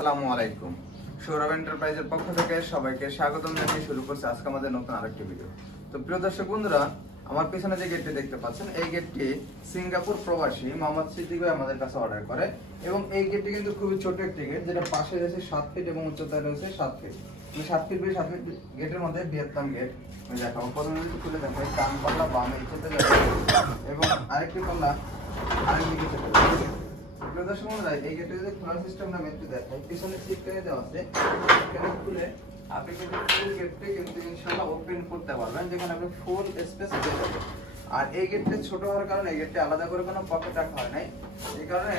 আসসালামু আলাইকুম। সৌরভ এন্টারপ্রাইজের পক্ষ থেকে সবাইকে স্বাগতম জানিয়ে শুরু করছে আজকে আমাদের নতুন আরেকটি ভিডিও। তো প্রিয় দর্শক বন্ধুরা, আমার পিছনে যে গেটটি দেখতে পাচ্ছেন, এই গেটটি সিঙ্গাপুর প্রবাসী মোহাম্মদ সিদ্দিক ভাই আমাদের কাছে অর্ডার করে। এবং এই গেটটি কিন্তু খুবই ছোট একটি গেট, যেটা পাশে রয়েছে 7 ফিট এবং উচ্চতায় রয়েছে 7 ফিট। 7 ফিট বাই 7 ফিট গেটের মধ্যে ভিয়েতনাম গেট। আমি দেখাবো, প্রথমে যদি খুলে দেখাই, ডান পাল্লা বামে চলতে যাবে এবং আরেকটি পাল্লা আরেকদিকে চলে যাবে। দর্শক বন্ধুরা, এই গেটে যদি খোলার সিস্টেমটা আমি একটু দেখাই, পিছনে সিটকারে দেওয়া আছে, এখানে খুলে আপনি কিন্তু ফুল গেটটি কিন্তু ইনশাআল্লাহ ওপেন করতে পারবেন, যেখানে আপনি ফুল স্পেস পেয়ে যাবেন। আর এই গেটটি ছোট হওয়ার কারণে এই গেটটি আলাদা করে কোনো পকেট রাখা হয় নাই, এই কারণে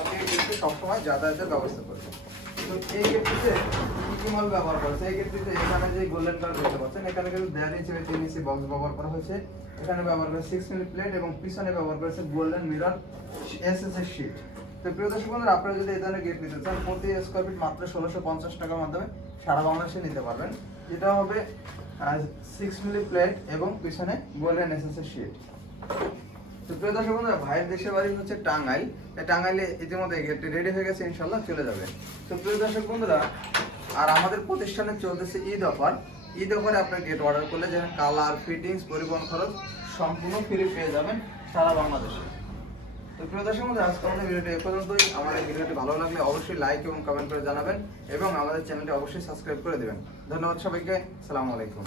আপনি এই গেটটি সবসময় যাতায়াতের ব্যবস্থা করবেন। তো এই গেটটিতে কি কি মাল ব্যবহার করেছে, এই গেটটিতে এখানে যে গোল্ডেন কালার দেখতে পাচ্ছেন, এখানে কিন্তু দেয়াল হিসেবে 3 ইঞ্চি বক্স ব্যবহার করা হয়েছে। এখানে ব্যবহার করেছে 6 মিলি প্লেট এবং পিছনে ব্যবহার করেছে গোল্ডেন মিরর এসএস শীট। তো প্রিয় দর্শক বন্ধুরা, আপনারা যদি এই ধরনের গেট নিতে চান, প্রতি স্কয়ার ফিট মাত্র 1650 টাকার মাধ্যমে সারা বাংলাদেশে নিতে পারবেন। এটা হবে 6 মিলি প্লেট এবং পিছনে গোল্ডেন এসএস শীট। তো প্রিয় দর্শক বন্ধুরা, ভাইয়ের দেশের বাড়ি হচ্ছে টাঙ্গাইল। টাঙ্গাইলে ইতিমধ্যে গেটটি রেডি হয়ে গেছে, ইনশাল্লাহ চলে যাবে। তো প্রিয় দর্শক বন্ধুরা, আর আমাদের প্রতিষ্ঠানে চলতেছে ঈদ অফার। ঈদ অফারে আপনার গেট অর্ডার করলে যেন কালার, ফিটিংস, পরিবহন খরচ সম্পূর্ণ ফ্রি পেয়ে যাবেন সারা বাংলাদেশে। তো প্রিয় দর্শক বন্ধুরা, আজকে আমাদের ভিডিওটি এ পর্যন্তই। আমাদের ভিডিওটি ভালো লাগলে অবশ্যই লাইক এবং কমেন্ট করে জানাবেন এবং আমাদের চ্যানেলটি অবশ্যই সাবস্ক্রাইব করে দেবেন। ধন্যবাদ সবাইকে। আসসালামু আলাইকুম।